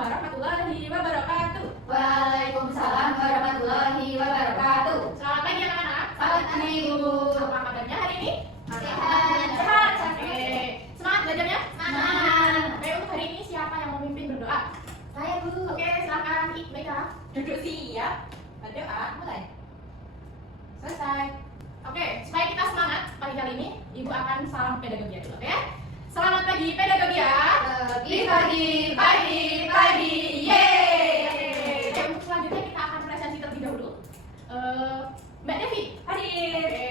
warahmatullahi wabarakatuh. Waalaikumsalam warahmatullahi wabarakatuh. Selamat pagi anak-anak. Selamat pagi, Bu. Apa kabarnya hari ini? Sehat. Sehat. Oke. Semangat belajarnya? Semangat. Oke, untuk hari ini siapa yang memimpin berdoa? Saya, Bu. Oke, silakan Baika. Duduk siap. Berdoa mulai. Selesai. Oke, supaya kita semangat pagi kali ini, Ibu akan salam pedagogi dulu, oke? Selamat pagi pedagogi ya. Pagi, yeay. Oke, untuk selanjutnya kita akan presentasi terlebih dahulu. Mbak Devi, hadir. Oke,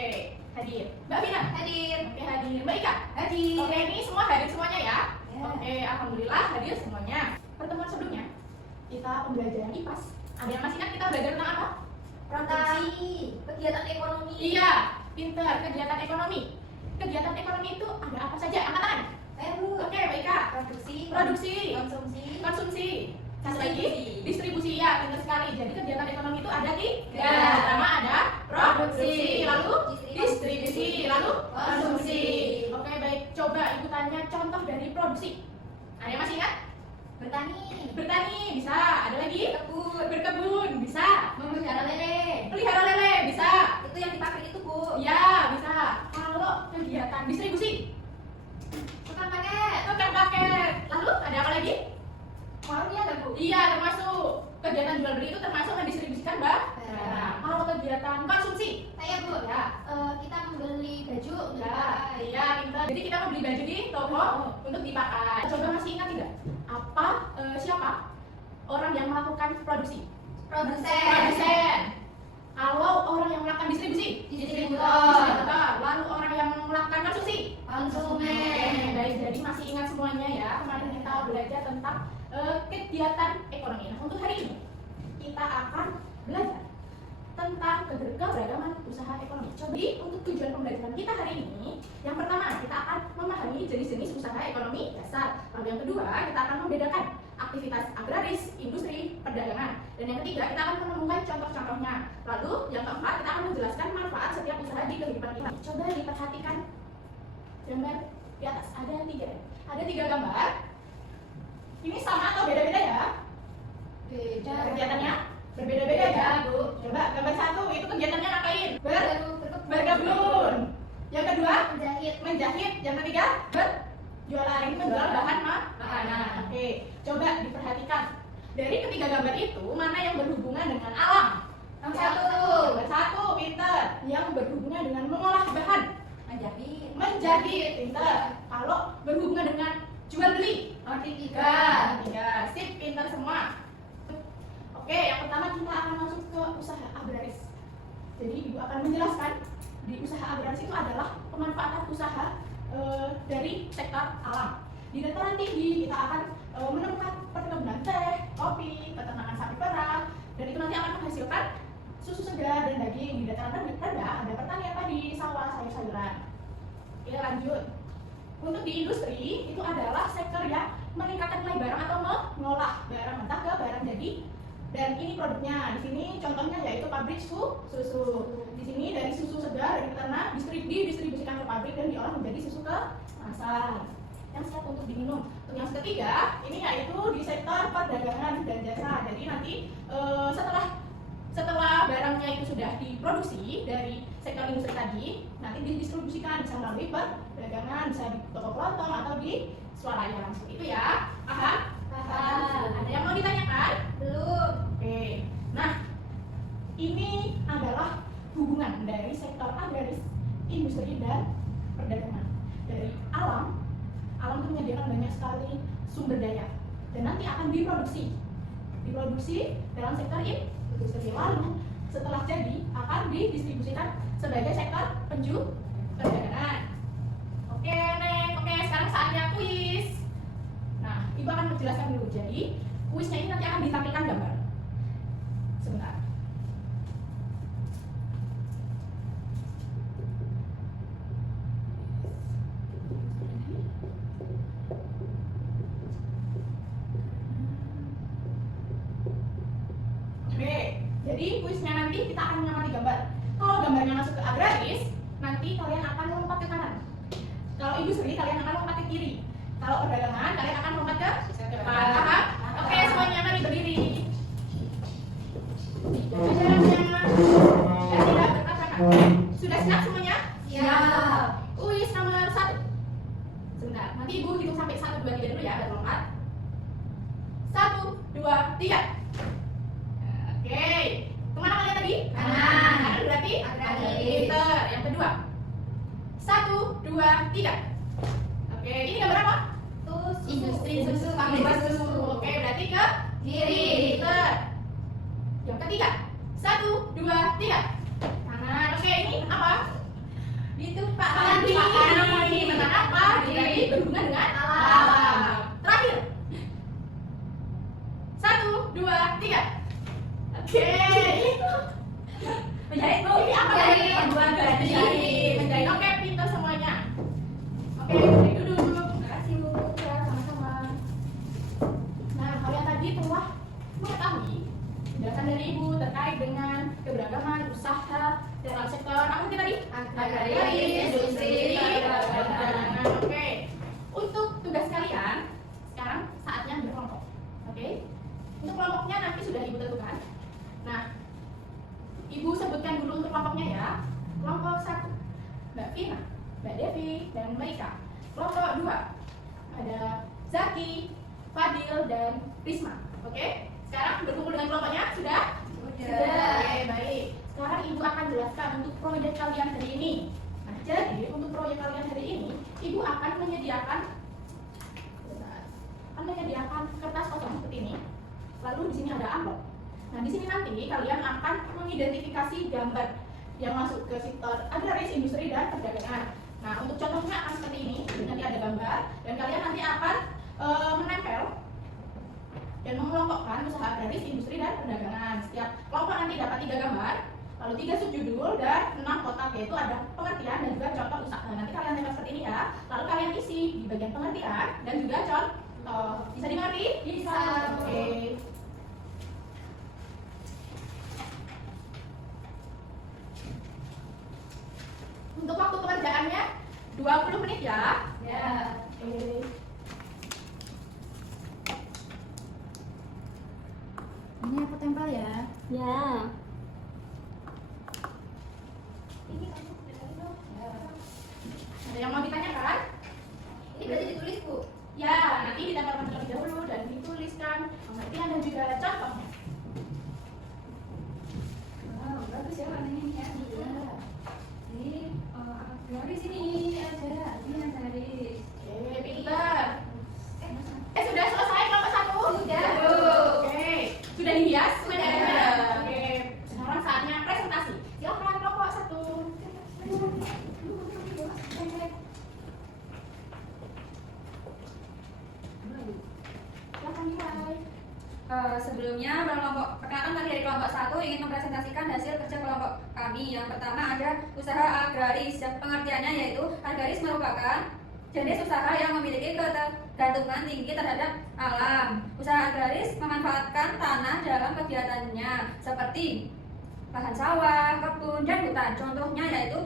hadir. Mbak Vina, Hadir. oke hadir. Mbak Ika, Hadir. oke ini semua hadir semuanya ya. Ya. Oke, alhamdulillah hadir semuanya. Pertemuan sebelumnya kita pembelajaran IPAS. Ada yang masih ingat kita belajar tentang apa? Produksi, kegiatan ekonomi. Iya, pintar. Kegiatan ekonomi. Kegiatan ekonomi itu ada apa saja? Angkat tangan. Saya, Bu. Oke, Mbak Ika. Produksi, konsumsi, satu lagi distribusi. Ya, pintar sekali. Jadi kegiatan ekonomi itu ada tiga. Pertama ada produksi, lalu distribusi, lalu konsumsi. Oke, baik. Coba Ibu tanya contoh dari produksi. Ada yang masih ingat? Bertani bisa. Ada lagi? Berkebun bisa. Memelihara lele. Pelihara lele bisa. Itu yang di pabrik itu, Bu. Ya, bisa. Kalau kegiatan distribusi, Tukang paket. tukang paket. Lalu ada apa lagi? Warung ya, Bu. Iya, termasuk kegiatan jual beli itu termasuk mendistribusikan barang. Kalau kegiatan konsumsi, Saya, Bu. ya, Kita membeli baju. iya, pintar. Jadi kita membeli baju di toko untuk dipakai. Coba masih ingat tidak? Apa siapa orang yang melakukan produksi? Produsen. Kalau orang yang melakukan distribusi, Distributor. Lalu orang yang melakukan konsumsi, Konsumen. Baik, jadi masih ingat semuanya ya. Kemarin kita belajar tentang kegiatan ekonomi. Nah, untuk hari ini kita akan belajar tentang keberagaman usaha ekonomi. Jadi untuk tujuan pembelajaran kita hari ini, yang pertama kita akan memahami jenis-jenis usaha ekonomi dasar. Lalu yang kedua kita akan membedakan aktivitas agraris, industri, perdagangan. Dan yang ketiga kita akan menemukan contoh-contohnya. Lalu yang keempat kita akan menjelaskan manfaat setiap usaha di kehidupan kita. Coba diperhatikan gambar di atas, ada tiga gambar. Ini sama atau beda-beda ya? Beda. Kegiatannya berbeda-beda ya, Bu. Coba gambar satu itu kegiatannya ngapain? Berkebun. Berkebun. Yang kedua Menjahit. Yang ketiga berjualan, menjual bahan makanan. Oke, coba diperhatikan. Dari ketiga gambar itu mana yang berhubungan dengan alam? Nomor satu, pinter. Yang berhubungan dengan mengolah bahan. Menjahit, pinter. Kalau berhubungan dengan jual beli, tiga, sip, pinter semua. Oke, yang pertama kita akan masuk ke usaha agraris. Jadi Ibu akan menjelaskan di usaha agraris itu adalah pemanfaatan usaha dari sektor alam. Di dataran tinggi kita akan menemukan perkebunan teh, kopi, peternakan sapi perah, dan itu nanti akan menghasilkan susu segar dan daging. Di dataran rendah ada pertanian padi, sawah, sayur-sayuran. Oke, lanjut. Untuk di industri itu adalah sektor yang meningkatkan nilai barang atau mengolah barang mentah ke barang jadi. Dan ini produknya. Di sini contohnya yaitu pabrik susu. Di sini dari susu segar dari peternak didistribusikan ke pabrik dan diolah menjadi susu kemasan yang siap untuk diminum. Untuk yang ketiga, ini yaitu di sektor perdagangan dan jasa. Jadi nanti setelah barangnya itu sudah diproduksi dari sektor industri tadi, nanti didistribusikan bisa melalui perdagangan, bisa di toko kelontong atau di swalayan. Seperti itu ya. Paham? Ada yang mau ditanyakan? Belum. Oke. Nah, ini adalah hubungan dari sektor agraris, industri dan perdagangan. Dari alam itu menyediakan banyak sekali sumber daya dan nanti akan diproduksi dalam sektor industri. Lalu setelah jadi akan didistribusikan sebagai sektor perdagangan. Oke, sekarang saatnya kuis. Nah, Ibu akan menjelaskan dulu. Jadi, kuisnya ini nanti akan ditampilkan gambar. Sebentar. Oke, jadi kuisnya nanti kita akan mengamati gambar. Kalau gambarnya masuk ke agraris, nanti kalian akan lompat ke kanan. Kalau industri, kalian akan lompat ke kiri. Kalau perdagangan, kalian akan lompat ke depan. Paham? Oke, semuanya mari berdiri. Jajarannya dan tidak bertabrakan. Sudah siap semuanya? Siap. Kuis nomor 1. Sebentar, nanti ibu hitung sampai 1, 2, 3 dulu ya, baru lompat. 1, 2, 3. Oke, kemana kalian tadi? Kanan. Kanan berarti? Agraris. Pinter. Yang kedua. 1, 2, 3. Oke, ini gambar apa? Industri susu pabrik susu. Oke, berarti ke Kiri. Pinter. Yang ketiga. 1, 2, 3. Kanan. Oke, ini apa? Itu Pak Mandi. Mandi. Benar apa? Berarti berhubungan dengan alam. Terakhir. 1, 2, 3. Oke. Menjahit Bu. Ini apa? Menjahit. Pembuat menjahit. Menjahit. Oke, pintar semuanya. Oke, break dulu. Terima kasih Bu. Ya, sama-sama. Nah, kalian tadi telah mengetahui penjelasan dari Ibu terkait dengan keberagaman usaha dalam sektor apa sih tadi? Agraris, industri, perdagangan. Oke. Untuk tugas kalian, sekarang saatnya berkelompok. Oke. Untuk kelompoknya nanti sudah Ibu tentukan. Nah, Ibu sebutkan dulu untuk kelompoknya ya. Kelompok 1, Mbak Vina, Mbak Devi, dan Mbak Ika. Kelompok 2, ada Zaki, Fadil, dan Risma. Oke. Sekarang berkumpul dengan kelompoknya sudah? Sudah. Oke, baik. Sekarang Ibu akan jelaskan untuk proyek kalian hari ini. Nah, jadi untuk proyek kalian hari ini, Ibu akan menyediakan kertas kosong seperti ini. Lalu di sini ada amplop. Nah, di sini nanti kalian akan mengidentifikasi gambar yang masuk ke sektor agraris, industri, dan perdagangan. Nah, untuk contohnya akan seperti ini. Jadi nanti ada gambar dan kalian nanti akan menempel dan mengelompokkan usaha agraris, industri, dan perdagangan. Setiap kelompok nanti dapat 3 gambar, lalu 3 subjudul dan 6 kotak, yaitu ada pengertian dan juga contoh usaha. Nanti kalian tempel seperti ini ya. Lalu kalian isi di bagian pengertian dan juga contoh. Bisa dimengerti? Bisa. Oke. Untuk waktu pengerjaannya 20 menit ya. Ya. Oke. Ini aku tempel ya. Ya. Ini kamu dari dong. Ya. Ada yang mau ditanyakan? Ini berarti ditulis Bu. Ya, nanti ditempelkan terlebih dahulu dan dituliskan pengertian dan juga contohnya. Wow, bagus ya warnanya ini ya. Iya. Ini agraris ini ada. Ini agraris. Oke, pintar. Sudah selesai kelompok 1? Sudah, Bu. Oke, sudah dihias semuanya? Oke, sekarang saatnya presentasi. Silakan kelompok 1. Silakan dimulai. Sebelumnya perkenalkan kami dari kelompok 1 ingin mempresentasikan hasil kerja kelompok kami. Yang pertama ada usaha agraris. Yang pengertiannya yaitu agraris merupakan jenis usaha yang memiliki ketergantungan tinggi terhadap alam. Usaha agraris memanfaatkan tanah dalam kegiatannya seperti lahan sawah, kebun, dan hutan. Contohnya yaitu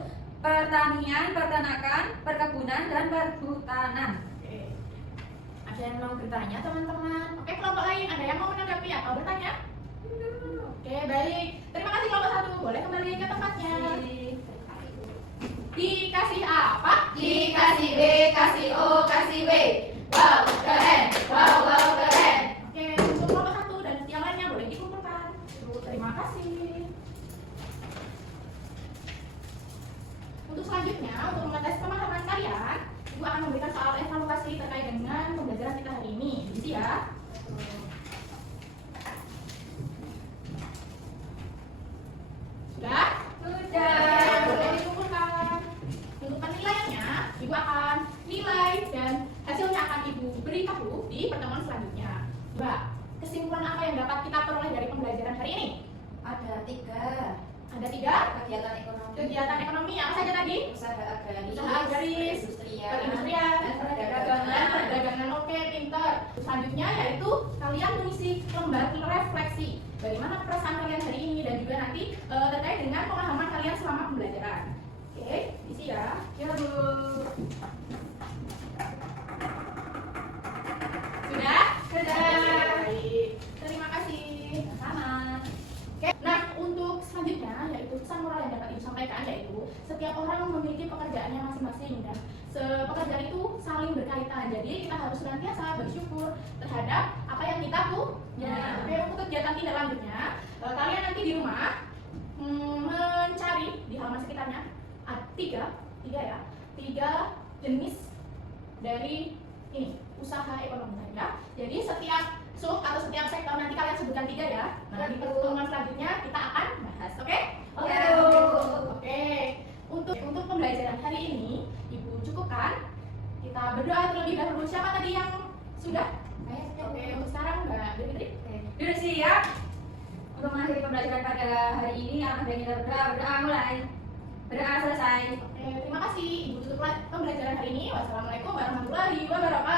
pertanian, peternakan, perkebunan, dan perhutanan. Oke. Ada yang mau bertanya teman-teman? Oke, kelompok lain ada yang mau menanggapi atau bertanya? Oke, baik. Terima kasih kelompok 1. Boleh kembali ke tempatnya. Dikasih apa? Dikasih B, kasih O, kasih W. Wow, keren. Wow, wow, keren. Oke, untuk kelompok 1 dan yang lainnya boleh dikumpulkan. Terima kasih. Untuk selanjutnya, untuk mengetes pemahaman kalian, Ibu akan memberikan soal evaluasi terkait dengan pembelajaran kita hari ini. Isi ya. Sudah? Sudah. Boleh dikumpulkan. Untuk penilaiannya, Ibu akan nilai dan hasilnya akan Ibu beritahu di pertemuan selanjutnya. Mbak, kesimpulan apa yang dapat kita peroleh dari pembelajaran hari ini? Ada 3 Ada 3 kegiatan ekonomi. kegiatan ekonomi. Apa saja tadi? Usaha agraris, Usaha agraris, perindustrian, dan dan perdagangan. Oke, pinter. Selanjutnya yaitu kalian mengisi lembar refleksi. Bagaimana perasaan kalian hari ini dan juga nanti terkait dengan pemahaman kalian selama pembelajaran. Oke, isi ya. Ya, Bu. Sudah? Sudah. Baik. selanjutnya yaitu pesan moral yang dapat ibu sampaikan, yaitu setiap orang memiliki pekerjaannya masing-masing dan pekerjaan itu saling berkaitan. Jadi kita harus senantiasa bersyukur terhadap apa yang kita punya. Oke, untuk kegiatan tindak lanjutnya, kalian nanti di rumah mencari di halaman sekitarnya tiga jenis dari ini usaha ekonomi ya. Jadi setiap sub atau setiap sektor nanti kalian sebutkan 3 ya. Nah, di pertemuan selanjutnya kita akan bahas. Oke? Oke. Untuk pembelajaran hari ini Ibu cukupkan. Kita berdoa terlebih dahulu. Siapa tadi yang sudah? Oke, untuk sekarang Mbak Fitri. Sudah siap untuk mengakhiri pembelajaran pada hari ini. Apakah kita berdoa mulai? Berdoa selesai. Oke, terima kasih Ibu tutup pembelajaran hari ini. Wassalamualaikum warahmatullahi wabarakatuh.